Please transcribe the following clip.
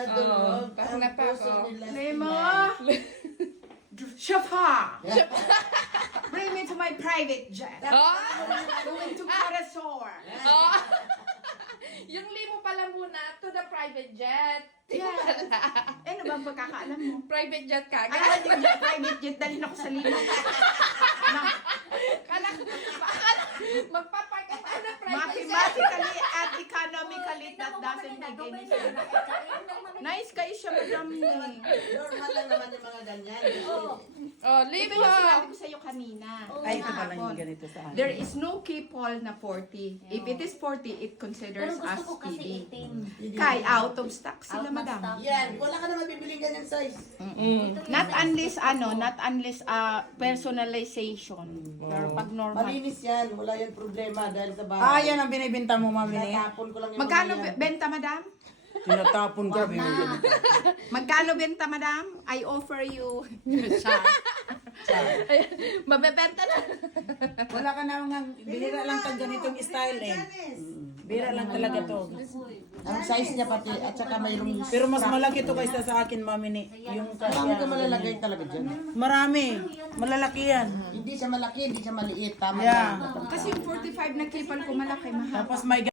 Sa dulo. Kasi Ang natakot. puso nila. Limo! Shapa! Bring me to my private jet. Going to Carasor. Oh. Yung limo pala muna to the private jet. Yes. Ano bang pagkakaalam mo? Private jet ka. Ay, hindi yung private jet. Dalhin ako sa limo. Magpapark ka pa na private jet. Mathematically and economically, that doesn't make any sense. Nice kayo siya, madam. Normal lang naman yung mga ganyan. Oh, Ito limo. yung sinabi ko sa'yo kanina. Ay, ito pala kahapon. yung ganito sa akin. There is no keypole na 40. If it is 40, it considers Pero as gusto ko kasi PD. itim. Kay out of stock sila, Out of madam. stock. Yan, wala ka naman bibiling ganyan size. Not unless personalization. Pero pag normal. Malinis yan, wala yan problema dahil sa Ah, bahay. yan ang binibinta mo, mami. Tatapon ko lang yung Magkano mga yan. benta, madam? Tinatapon ka, binibinta. Magkano benta, madam? I offer you. Mabebenta na. Wala ka na bihira lang kang ganitong style eh. Bihira lang talaga to. Ang size niya pati, at saka mayroong... Pero mas malaki to kaysa sa akin, mami ni. Yung Marami ka kasya. malalagay talaga dyan. Marami. Malalaki yan. Hindi siya malaki, hindi siya maliit. Tama Yeah. lang. Kasi yung 45 na kipal ko malaki, mahal. Tapos may